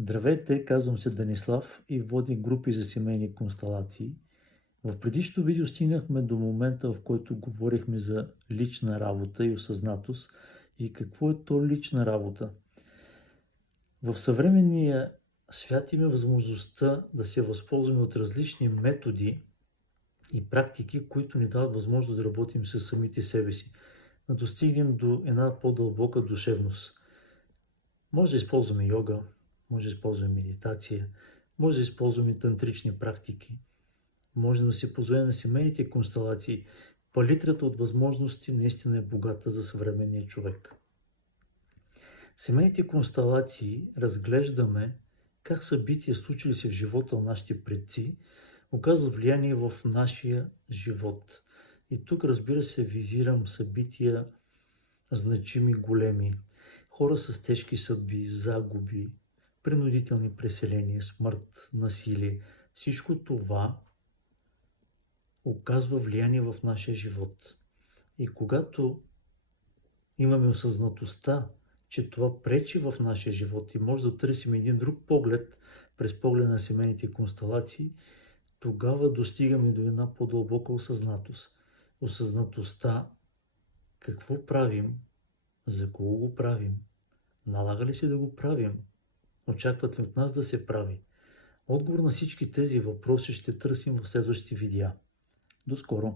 Здравейте, казвам се Данислав и водя групи за семейни констелации. В предишното видео стигнахме до момента, в който говорихме за лична работа и осъзнатост и какво е то лична работа. В съвременния свят има възможността да се възползваме от различни методи и практики, които ни дават възможност да работим с самите себе си, да достигнем до една по-дълбока душевност. Може да използваме йога, може да използваме медитация, може да използваме тантрични практики, може да се позовем на семейните констелации. Палитрата от възможности наистина е богата за съвременния човек. Семейните констелации разглеждаме как събития, случили се в живота на нашите предци, оказват влияние в нашия живот. И тук, разбира се, визирам събития значими, големи. Хора с тежки съдби, загуби, принудителни преселения, смърт, насилие. Всичко това оказва влияние в нашия живот. И когато имаме осъзнатостта, че това пречи в нашия живот и може да търсим един друг поглед през поглед на семейните констелации, тогава достигаме до една по-дълбока осъзнатост. Осъзнатостта какво правим, за кого го правим, налага ли се да го правим, очакват ли от нас да се прави. Отговор на всички тези въпроси ще търсим в следващите видеа. До скоро!